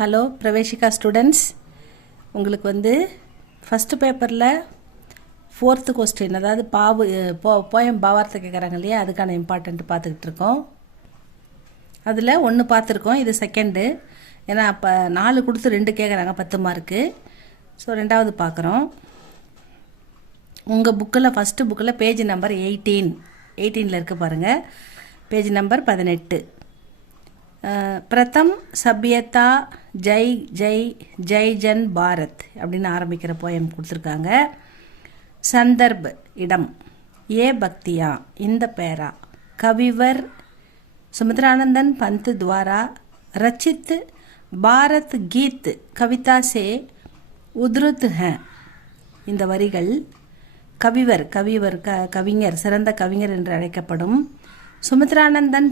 Hello Praveshika students, உங்களுக்கு வந்து first பேப்பரில் 4th கொஸ்டின், அதாவது போயம் பாவார்த்தை கேட்குறாங்க இல்லையா, அதுக்கான இம்பார்ட்டன்ட் பார்த்துக்கிட்டு இருக்கோம். அதில் 1 பார்த்துருக்கோம், இது செகண்டு. ஏன்னா அப்போ 4 கொடுத்து 2 கேட்குறாங்க, 10 மார்க்கு. ஸோ 2வது பார்க்குறோம். உங்கள் புக்கில் ஃபஸ்ட்டு புக்கில் பேஜ் நம்பர் 18 இருக்குது பாருங்கள். Page number 18. பிரதம் சபியதா ஜெய் ஜெய் ஜெய் ஜன் பாரத் அப்படின்னு ஆரம்பிக்கிற போயம் கொடுத்துருக்காங்க. சந்தர்ப் இடம் ஏ பக்தியா இந்த பேரா கவிவர் சுமித்ரானந்தன் பந்த் துவாரா ரச்சித் பாரத் கீத் கவிதா சே உத்ருத் ஹை. இந்த வரிகள் கவிஞர் சிறந்த கவிஞர் என்று அழைக்கப்படும் சுமித்ரானந்தன்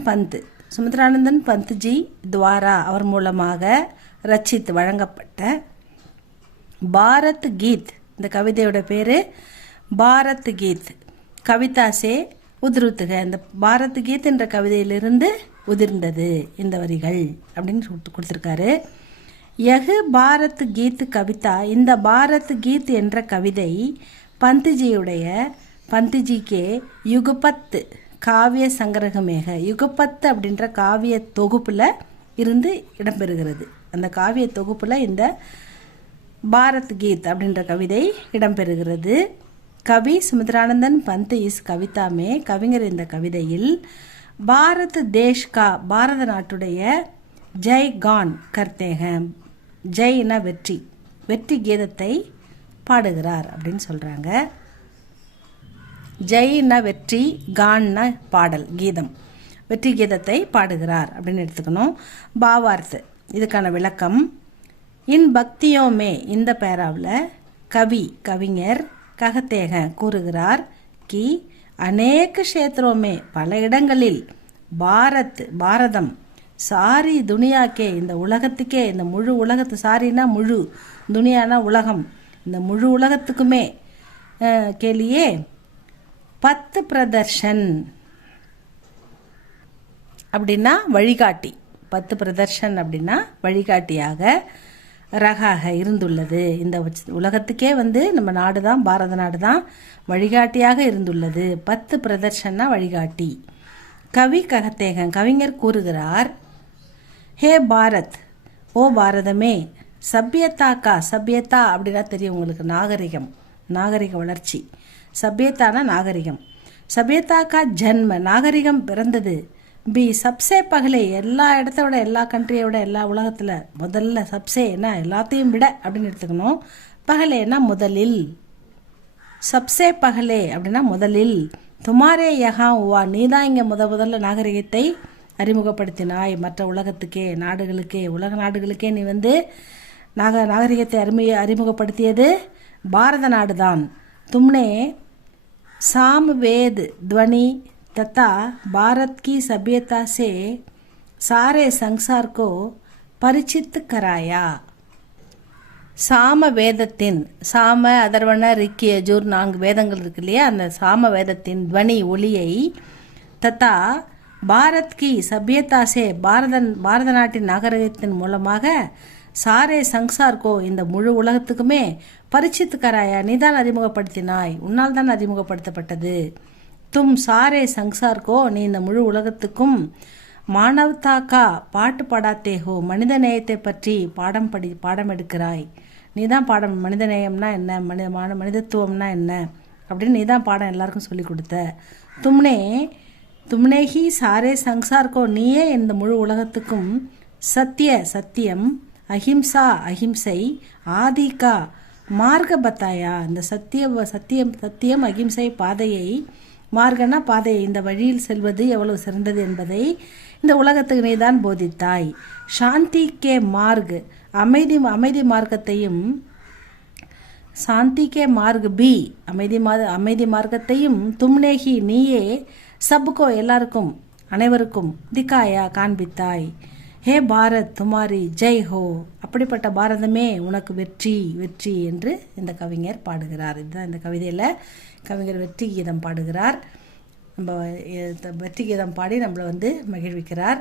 பந்த்ஜி துவாரா அவர் மூலமாக ரச்சித் வழங்கப்பட்ட பாரத் கீத், இந்த கவிதையோட பேர் பாரத் கீத் கவிதா சே உதிருத்துக, இந்த பாரத் கீத் என்ற கவிதையிலிருந்து உதிர்ந்தது இந்த வரிகள் அப்படின்னு கொடுத்துருக்காரு. யஹ் பாரத் கீத் கவிதா, இந்த பாரத் கீத் என்ற கவிதை பந்த்ஜிக்கே யுகபத் காவிய சங்கிரகமேக, யுகபத் அப்படின்ற காவிய தொகுப்பில் இருந்து இடம்பெறுகிறது. அந்த காவிய தொகுப்பில் இந்த பாரத் கீத் அப்படின்ற கவிதை இடம்பெறுகிறது. கவி சுமித்ரானந்தன் பந்த் இஸ் கவிதாமே, கவிஞர் இந்த கவிதையில் பாரத் தேஷ்கா பாரத நாட்டுடைய ஜெய் கான் கர்த்தேக, ஜெய்னா வெற்றி கீதத்தை பாடுகிறார் அப்படின்னு சொல்கிறாங்க. ஜெய்னா வெற்றி, கான்னா பாடல் கீதம், வெற்றி கீதத்தை பாடுகிறார் அப்படின்னு எடுத்துக்கணும். பாவார்த் இதுக்கான விளக்கம். இன் பக்தியோமே இந்த பேராவில் கவிஞர் ககத்தேக கூறுகிறார் கி அநேக கஷேத்ரோமே பல இடங்களில் பாரதம் சாரி துனியாக்கே இந்த உலகத்துக்கே, இந்த முழு உலகத்து, சாரினா முழு, துனியானா உலகம், இந்த முழு உலகத்துக்குமே கேலியே 10 பிரதர்ஷன் அப்படின்னா வழிகாட்டி, 10 பிரதர்ஷன் அப்படின்னா வழிகாட்டியாக ரகாக இருந்துள்ளது. இந்த உலகத்துக்கே வந்து நம்ம நாடு தான், பாரத நாடு தான் வழிகாட்டியாக இருந்துள்ளது. 10 பிரதர்ஷன்னா வழிகாட்டி. கவி ககத்தேகன் கவிஞர் கூறுகிறார், ஹே பாரத், ஓ பாரதமே, சபியத்தா அப்படின்னா தெரியும் உங்களுக்கு, நாகரிக வளர்ச்சி. சபியத்தானா நாகரிகம். சபியத்தா கா ஜன்ம, நாகரிகம் பிறந்தது. பி சப்சே பகலே, எல்லா இடத்தோட, எல்லா கண்ட்ரியோட, எல்லா உலகத்தில் முதல்ல சப்சேனா எல்லாத்தையும் விட அப்படின்னு எடுத்துக்கணும். பகலேனா முதலில், சப்சே பகலே அப்படின்னா முதலில். துமாரே யஹா உவா, நீ தான் இங்கே முதல்ல நாகரிகத்தை அறிமுகப்படுத்தினாய் மற்ற உலகத்துக்கே, நாடுகளுக்கே, உலக நாடுகளுக்கே நீ வந்து நாகரிகத்தை அறிமுகப்படுத்தியது பாரத நாடு தான். तुमने सामवेद ध्वनि तथा भारत की सभ्यता से सारे संसार को परिचित कराया. சாம வேதத்தின், சாம அதர்வண ரிக்கி யஜூர் 4 வேதங்கள் இருக்கு இல்லையா, அந்த சாம வேதத்தின் துவனி ஒளியை தத்தா பாரத் கி சபியதா சே பாரத நாட்டின் நாகரிகத்தின் மூலமாக சாரே சங்சார்கோ இந்த முழு உலகத்துக்குமே பரிச்சித்து கராயா நீதான் அறிமுகப்படுத்தினாய், உன்னால் தான் அறிமுகப்படுத்தப்பட்டது. தும் சாரே சங்சார்கோ நீ இந்த முழு உலகத்துக்கும் மானவதாக்கா பாட்டு பாடாத்தே ஹோ மனித நேயத்தை பற்றி பாடம் எடுக்கிறாய். நீ தான் பாடம், மனித நேயம்னா என்ன, மனிதத்துவம்னா என்ன அப்படின்னு நீ தான் பாடம் எல்லாருக்கும் சொல்லி கொடுத்த. தும்னே ஹி சாரே சங்சார்கோ நீயே இந்த முழு உலகத்துக்கும் சத்தியம் அஹிம்சை ஆதிகா மார்க்க பத்தாயா, இந்த சத்தியம் அஹிம்சை பாதையை, மார்கனா பாதையை, இந்த வழியில் செல்வது எவ்வளவு சிறந்தது என்பதை இந்த உலகத்துக்கு நீதான் போதித்தாய். சாந்தி கே மார்க் அமைதி மார்க்கத்தையும், சாந்தி கே மார்க் பி அமைதி மார்க்கத்தையும் தும்னேகி நீயே சப்கோ எல்லாருக்கும் அனைவருக்கும் திக்காயா காண்பித்தாய். ஹே பாரத் துமாரி ஜெய் ஹோ, அப்படிப்பட்ட பாரதமே உனக்கு வெற்றி என்று இந்த கவிஞர் பாடுகிறார். இதுதான் இந்த கவிதையில் கவிஞர் வெற்றி கீதம் பாடுகிறார். நம்ம வெற்றி கீதம் பாடி நம்மளை வந்து மகிழ்விக்கிறார்.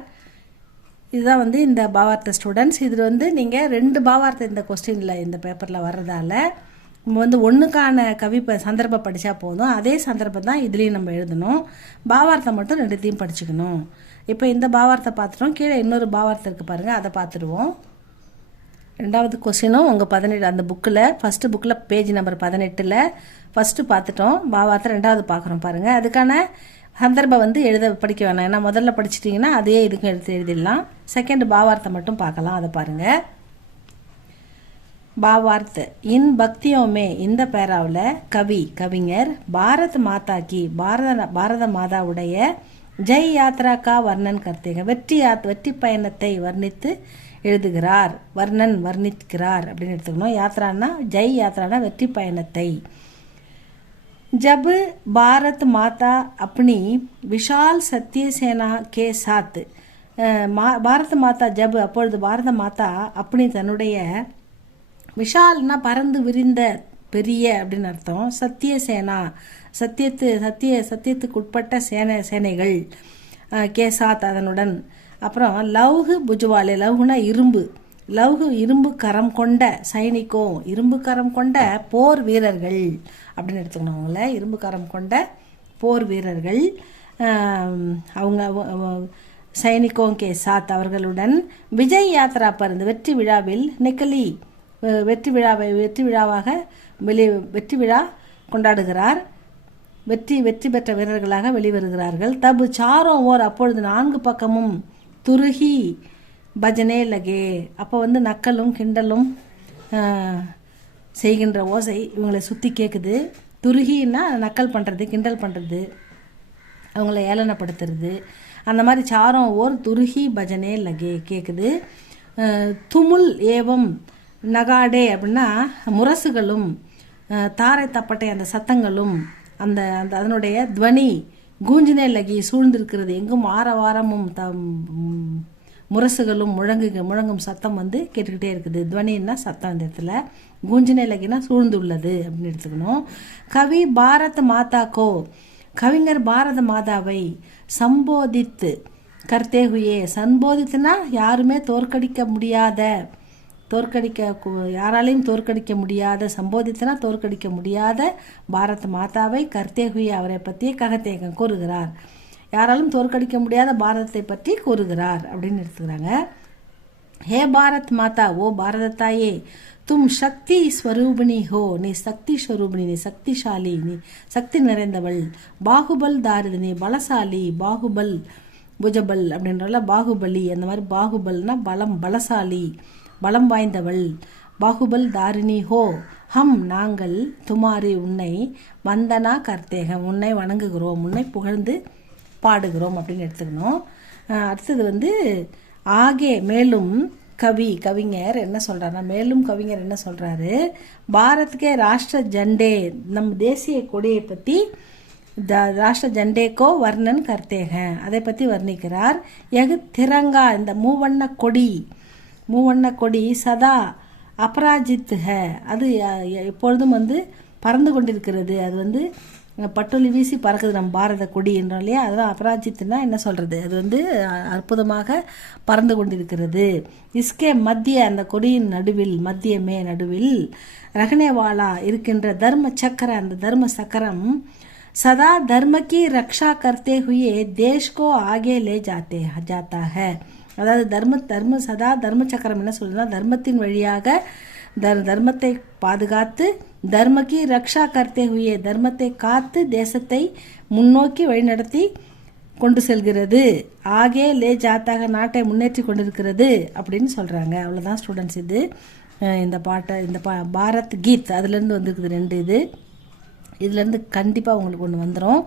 இதுதான் வந்து இந்த பாவார்த்தை ஸ்டூடெண்ட்ஸ். இதில் வந்து நீங்கள் 2 பாவார்த்தை இந்த கொஸ்டினில் இந்த பேப்பரில் வர்றதால நம்ம வந்து ஒன்றுக்கான கவி சந்தர்ப்பம் படித்தா போதும். அதே சந்தர்ப்பம் தான் இதுலேயும் நம்ம எழுதணும். பாவார்த்தை மட்டும் 2த்தையும் படிச்சுக்கணும். இப்போ இந்த பாவார்த்தை பார்த்துட்டோம். கீழே இன்னொரு பாவார்த்தை இருக்குது பாருங்கள், அதை பார்த்துடுவோம். 2வது கொஸ்டினும் உங்கள் 18 அந்த புக்கில் ஃபஸ்ட்டு புக்கில் பேஜ் நம்பர் 18ல் ஃபஸ்ட்டு பார்த்துட்டோம். பாவார்த்தை 2வது பார்க்குறோம் பாருங்கள். அதுக்கான சந்தர்ப்பம் வந்து படிக்க வேணாம், ஏன்னா முதல்ல படிச்சிட்டிங்கன்னா அதே இதுக்கும் எழுதிடலாம். செகண்ட் பாவார்த்தை மட்டும் பார்க்கலாம், அதை பாருங்கள். பாவார்த்த இன் பக்தியோமே இந்த பேராவில் கவிஞர் பாரத் மாதா கி பாரத மாதாவுடைய ஜெய் யாத்ரா கா வர்ணன் கர்த்தேக வெற்றி பயணத்தை வர்ணித்து எழுதுகிறார். வர்ணிக்கிறார் அப்படின்னு எடுத்துக்கணும். யாத்ரான்னா ஜெய் யாத்ரானா வெற்றி பயணத்தை. ஜப் பாரத் மாதா अपनी விஷால் சத்திய சேனா கே சாத் பாரத மாதா ஜப் அப்பொழுது பாரத மாதா அப்படி தன்னுடைய விஷால்னா பறந்து விரிந்த பெரிய அப்படின்னு அர்த்தம். சத்திய சேனா சத்தியத்துக்கு உட்பட்ட சேனைகள் கேசாத் அதனுடன். அப்புறம் லவ்ஹு புஜ்வாலே லவ்ஹுனா இரும்பு கரம் கொண்ட சைனிக்கும் இரும்பு கரம் கொண்ட போர் வீரர்கள் அப்படின்னு எடுத்துக்கணும். அவங்கள இரும்பு கரம் கொண்ட போர் வீரர்கள் அவங்க சைனிக்கும் கே சாத் அவர்களுடன் விஜய் யாத்ரா பர் இந்த வெற்றி விழாவில் நிக்கலி வெற்றி விழாவாக வெற்றி விழா கொண்டாடுகிறார். வெற்றி பெற்ற வீரர்களாக வெளிவருகிறார்கள். தபு சாரோம் ஓர் அப்பொழுது 4 பக்கமும் துருகி பஜனே லகே அப்போ வந்து நக்கலும் கிண்டலும் செய்கின்ற ஓசை இவங்களை சுற்றி கேட்குது. துருகின்னா நக்கல் பண்ணுறது, கிண்டல் பண்ணுறது, அவங்கள ஏளனப்படுத்துறது. அந்த மாதிரி சாரோம் ஓர் துருகி பஜனே லகே கேட்குது. துமுல் ஏவம் நகாடே அப்படின்னா முரசுகளும் தாரை தப்பட்டை அந்த சத்தங்களும் அந்த அதனுடைய துவனி கூஞ்சினே லகி சூழ்ந்திருக்கிறது. எங்கும் ஆரவாரமும் முரசுகளும் முழங்கும் சத்தம் வந்து கேட்டுக்கிட்டே இருக்குது. துவனின்னா சத்தம் இந்த இடத்துல. கூஞ்சினே லகினா சூழ்ந்துள்ளது அப்படின்னு எடுத்துக்கணும். கவி பாரத் மாதா கோ கவிஞர் பாரத மாதாவை சம்போதித்து கர்த்தேகுயே சம்போதித்துனா யாருமே யாராலையும் தோற்கடிக்க முடியாத சம்போதித்தனா தோற்கடிக்க முடியாத பாரத் மாதாவை கர்த்தேகுயே அவரை பற்றி ககத்தேகம் கூறுகிறார். யாராலும் தோற்கடிக்க முடியாத பாரதத்தை பற்றி கூறுகிறார் அப்படின்னு எடுத்துக்கிறாங்க. ஹே பாரத் மாதா ஓ பாரத தாயே தும் சக்தி ஸ்வரூபிணி ஹோ நீ சக்தி ஸ்வரூபிணி நீ சக்திசாலி நீ சக்தி நிறைந்தவள். பாகுபல் தாரிதினி பலசாலி பாகுபல் புஜபல் அப்படின்றல பாகுபலி அந்த மாதிரி பாகுபல்னா பலசாலி பலம் வாய்ந்தவள். பாகுபல் தாரிணி ஹோ ஹம் நாங்கள் துமாரி உன்னை வந்தனா கர்த்தேகம் உன்னை வணங்குகிறோம் உன்னை புகழ்ந்து பாடுகிறோம் அப்படின்னு எடுத்துக்கணும். அடுத்தது வந்து ஆகே மேலும் கவிஞர் என்ன சொல்றாருன்னா மேலும் கவிஞர் என்ன சொல்றாரு, பாரத்கே ராஷ்டிர ஜண்டே நம் தேசிய கொடியை பற்றி ராஷ்டிர ஜண்டேக்கோ வர்ணன் கர்த்தேக அதை பற்றி வர்ணிக்கிறார். எகு திரங்கா இந்த மூவண்ண கொடி சதா அபராஜித் அது எப்பொழுதும் வந்து பறந்து கொண்டிருக்கிறது. அது வந்து பட்டொலி வீசி பறக்குது நம்ம பாரத கொடி என்றோம் இல்லையா, அதெல்லாம் அபராஜித்னா என்ன சொல்கிறது, அது வந்து அற்புதமாக பறந்து கொண்டிருக்கிறது. இஸ்கே மத்திய அந்த கொடியின் நடுவில் ரகனேவாலா இருக்கின்ற தர்ம சக்கர அந்த தர்ம சக்கரம் சதா தர்ம கி ரக்ஷா கர்த்தே ஹுயே தேஷ் கோ ஆகே லே ஜாத்தா ஹை. அதாவது சதா தர்ம சக்கரம் என்ன சொல்லுதுன்னா தர்மத்தின் வழியாக தர்மத்தை பாதுகாத்து தர்மக்கி ரக்ஷா கர்த்தே ஹுயே தர்மத்தை காத்து தேசத்தை முன்னோக்கி வழிநடத்தி கொண்டு செல்கிறது. ஆகே லே ஜாத்தாக நாட்டை முன்னேற்றி கொண்டிருக்கிறது அப்படின்னு சொல்கிறாங்க. அவ்வளோதான் ஸ்டூடெண்ட்ஸ். இது இந்த பாட்டை பாரத் கீத் அதுலேருந்து வந்துருக்குது 2 இதுலேருந்து கண்டிப்பாக உங்களுக்கு ஒன்று வந்துடும்.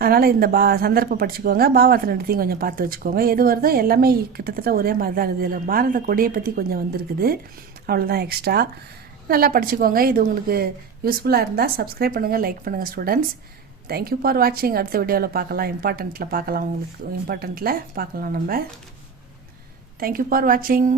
அதனால் இந்த சந்தர்ப்பம் படிச்சுக்கோங்க. பாவார்த்தை 2த்தையும் கொஞ்சம் பார்த்து வச்சுக்கோங்க. எது வருதோ எல்லாமே கிட்டத்தட்ட ஒரே மாதிரி தான் இருக்குது. இதில் பாரத கொடியை பற்றி கொஞ்சம் வந்திருக்குது, அவ்வளோதான் எக்ஸ்ட்ரா. நல்லா படிச்சுக்கோங்க. இது உங்களுக்கு யூஸ்ஃபுல்லாக இருந்தால் சப்ஸ்கிரைப் பண்ணுங்கள், லைக் பண்ணுங்கள் ஸ்டூடெண்ட்ஸ். தேங்க்யூ ஃபார் வாட்சிங். அடுத்த வீடியோவில் பார்க்கலாம், இம்பார்ட்டண்ட்டில் பார்க்கலாம் நம்ம. தேங்க்யூ ஃபார் வாட்சிங்.